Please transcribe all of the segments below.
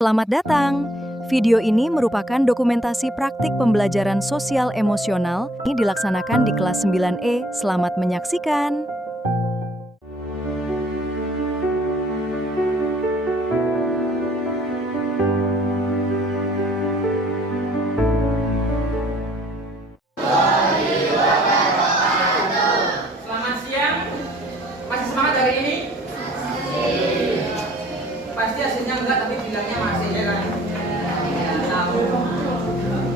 Selamat datang. Video ini merupakan dokumentasi praktik pembelajaran sosial emosional. Ini dilaksanakan di kelas 9E. Selamat menyaksikan. Selamat siang. Masih semangat hari ini? Pasti hasilnya enggak, tapi bilangnya masih, ya kan? Tahu.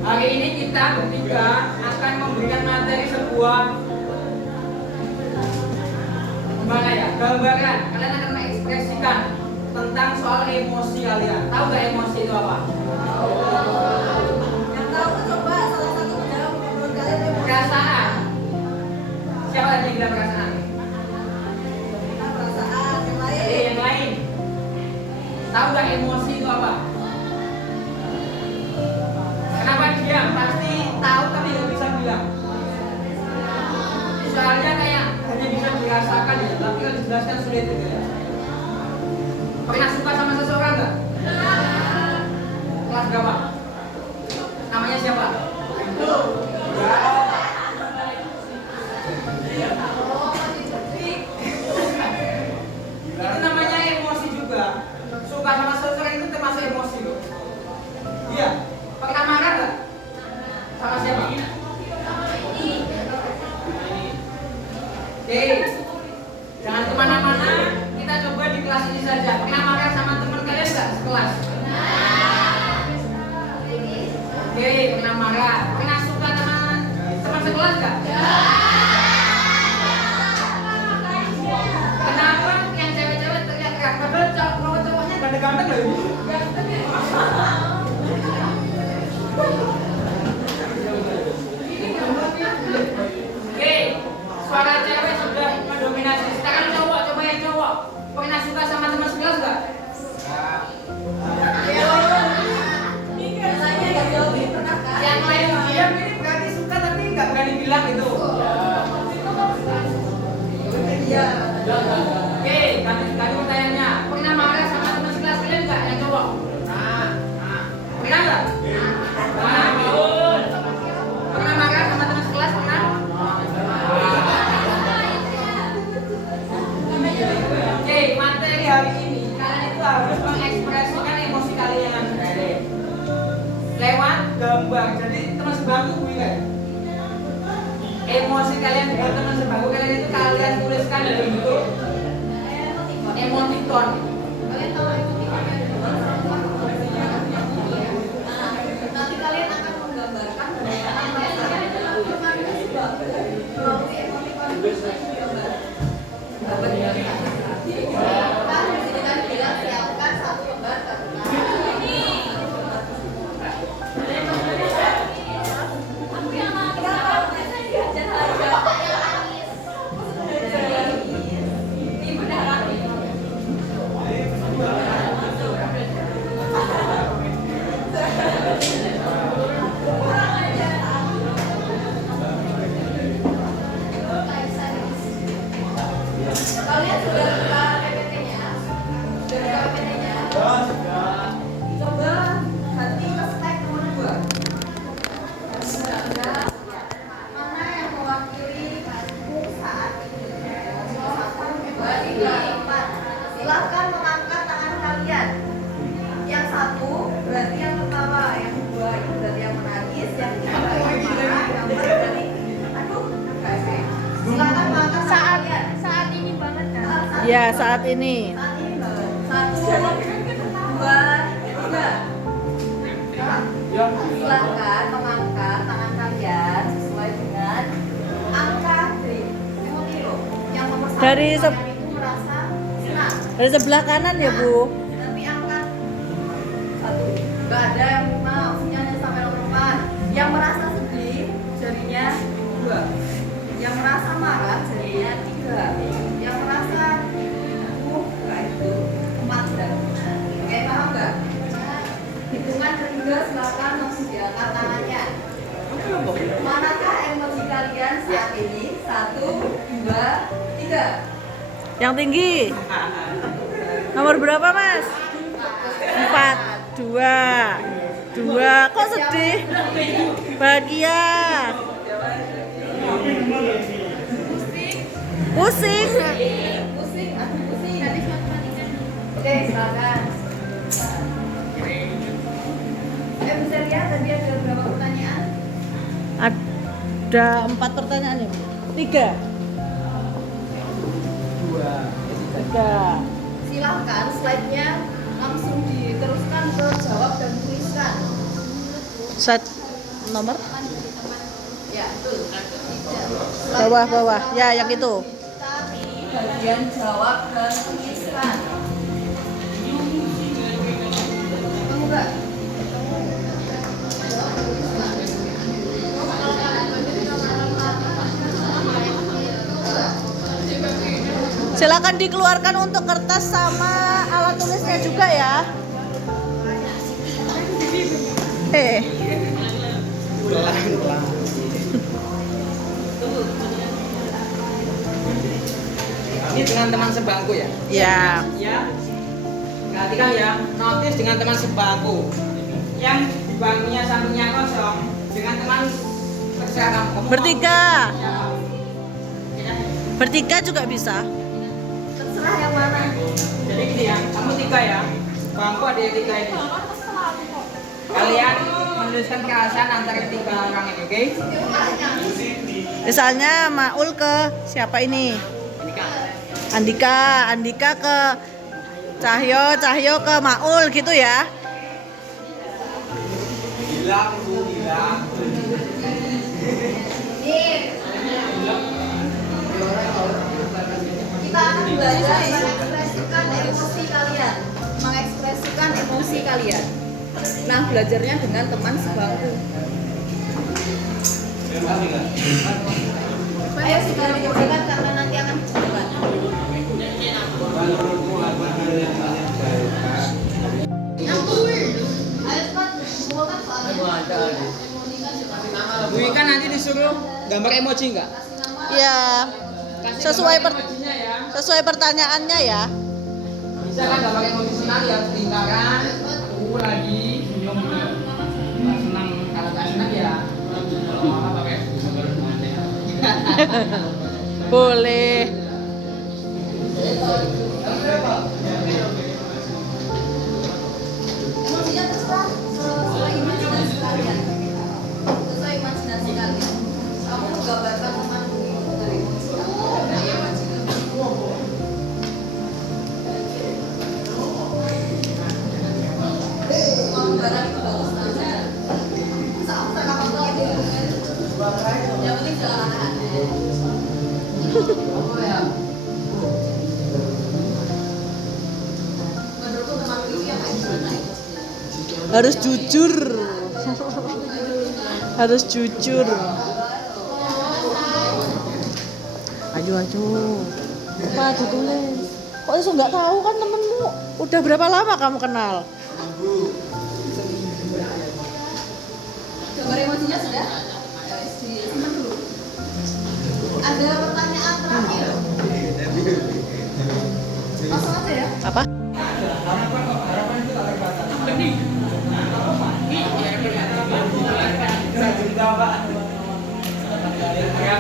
Hari ini kita bertiga akan memberikan materi sebuah gimana ya? Gambaran. Kalian akan mengekspresikan tentang soal emosi kalian. Tahu nggak emosi itu apa? Yang tahu tuh coba salah satu menjawab menurut kalian emosi. Perasaan. Siapa yang bilang perasaan? Perasaan yang lain. Yang lain. Tahu nggak emosi itu apa? Kenapa diam? Pasti tahu tapi nggak bisa bilang. Soalnya kayak hanya bisa dirasakan ya, tapi kalau dijelaskan sulit gitu ya. Pernah suka sama seseorang nggak? Kelas berapa? Namanya siapa? Itu namanya emosi juga. Suka sama seseorang itu termasuk emosi loh. Iya. Pernah marah nggak? Sama siapa? Oke. Jangan kemana-mana. Kita coba di kelas ini saja. Pernah marah sama teman kalian nggak sekelas? Oke, pernah marah. Pernah suka sama teman sekelas nggak? Kenapa yang cewek-cewek teriak-teriak? Padahal cowok-cowoknya ganteng-ganteng loh ini. Oke, suara cewek sudah mendominasi. Sekarang cowok, coba yang cowok. Pernah suka sama teman sekelas nggak? Yang lainnya nggak jawabin pernah kan? Yang lain diam ini berarti suka tapi nggak berani bilang itu. Iya. Oke, tadi pertanyaannya. Pernah marah sama teman sekelas kalian nggak yang cowok? Pernah nggak? Pernah marah sama teman sekelas? Pernah? Oke, materi hari ini kalian itu harus mengekspresikan emosi kalian lewat gambar. Jadi teman sebangku boleh. Emosi kalian dengan teman sebangku kalian itu kalian tuliskan dalam bentuk emoticon. Kalian tahu emotikonnya dari mana? Nanti kalian akan menggambarkan apa yang kalian lakukan melalui emotikon itu gambar. Gambar kan di sini kan bilang siapkan satu lembar kertas. Kalian sudah buka PPT-nya? Sudah buka PPT-nya? Coba nanti ke slide nomor 2. Mana yang mewakili aku saat ini? 1, 2, 3, 4. Silahkan mengangkat tangan kalian. Yang satu berarti yang pertama, yang kedua itu berarti yang menangis, yang ketiga berarti yang marah, yang keempat berarti aduh, silahkan mengangkat tangan kalian. Saat ini banget kan? Ya, Saat ini. saat ini banget. 1, 2, 3. Silahkan mengangkat tangan kalian sesuai dengan angka dari emoti lo. Yang nomor 1 Dari kalian itu merasa senang. Dari sebelah kanan ya, Bu. Tapi angka 1 nggak ada yang 5, opsinya hanya sampai nomor 4. Yang merasa sedih jadinya 2. Yang merasa marah jadinya 3. Yang merasa nggak itu 4 dan oke, paham nggak? Hitungan ketiga silakan langsung diangkat tangannya. Manakah emosi kalian saat ini? 1, 2, 3. Yang tinggi. Nomor berapa, Mas? 4. Dua. Kok sedih? Bahagia. Pusing. Oke, silakan. Bisa lihat tadi ada berapa pertanyaan? Ada 4 pertanyaan ya? 3. 3. Silahkan slide-nya langsung diteruskan ke jawab dan tuliskan. Set nomor Ya, betul. Tiga. bawah. Ya, yang itu. Kita di bagian jawab dan tuliskan. Kamu enggak? Silakan dikeluarkan untuk kertas sama alat tulisnya juga ya. Ini dengan teman sebangku ya? Ya. Ya. Perhatikan ya, notis dengan teman sebangku. Yang di bangkunya sampingnya kosong dengan teman terserah kamu. Bertiga. Ya. Bertiga juga bisa. Terserah yang mana. Jadi gini ya, kamu 3 ya. Bangku ada yang 3 ini. Kalian menuliskan perasaan antara 3 orang ini, oke? Misalnya Maul ke siapa ini? Andika ke Cahyo ke Maul gitu ya. Kita akan belajar mengekspresikan emosi kalian. Mengekspresikan emosi kalian. Nah, belajarnya dengan teman sebangku. Ayo segera dikerjakan karena nanti akan dicoba. Bu Ika nanti disuruh gambar emoji enggak? Ya. Emojinya ya. Sesuai pertanyaannya ya. Bisa kan gambar emoji senang ya lingkaran, lagi senyum gitu. Kalau senang, kalau tak senang ya apa pakai Boleh. Emosinya terserah sesuai imajinasi kalian. Sesuai imajinasi kalian. Kamu menggambarkan temanmu dari emosi Gambaran itu bagus saja. Sama kamu tahu yang penting jangan aneh-aneh. Oh ya. Menurutku temanku itu yang kayak gimana ya? Harus jujur. Harus jujur. Ayo. Apa ditulis? Kok itu nggak tahu kan temenmu? Udah berapa lama kamu kenal? Gambar emosinya sudah? Disimpan dulu. Ada pertanyaan terakhir. Langsung aja ya. Apa?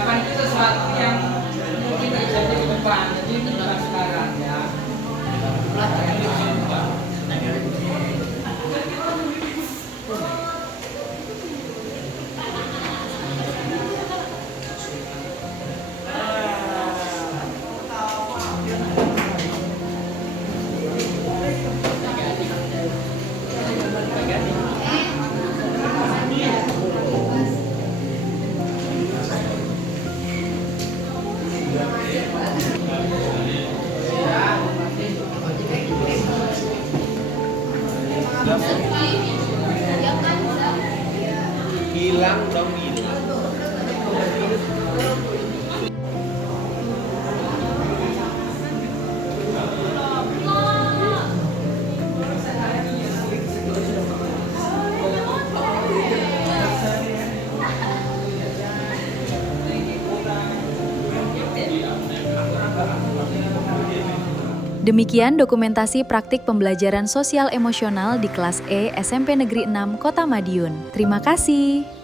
harapan itu sesuatu yang mungkin terjadi ke depan, jadi bukan sekarang ya. Hilang dong hilang. Demikian dokumentasi praktik pembelajaran sosial emosional di kelas E SMP Negeri 6 Kota Madiun. Terima kasih.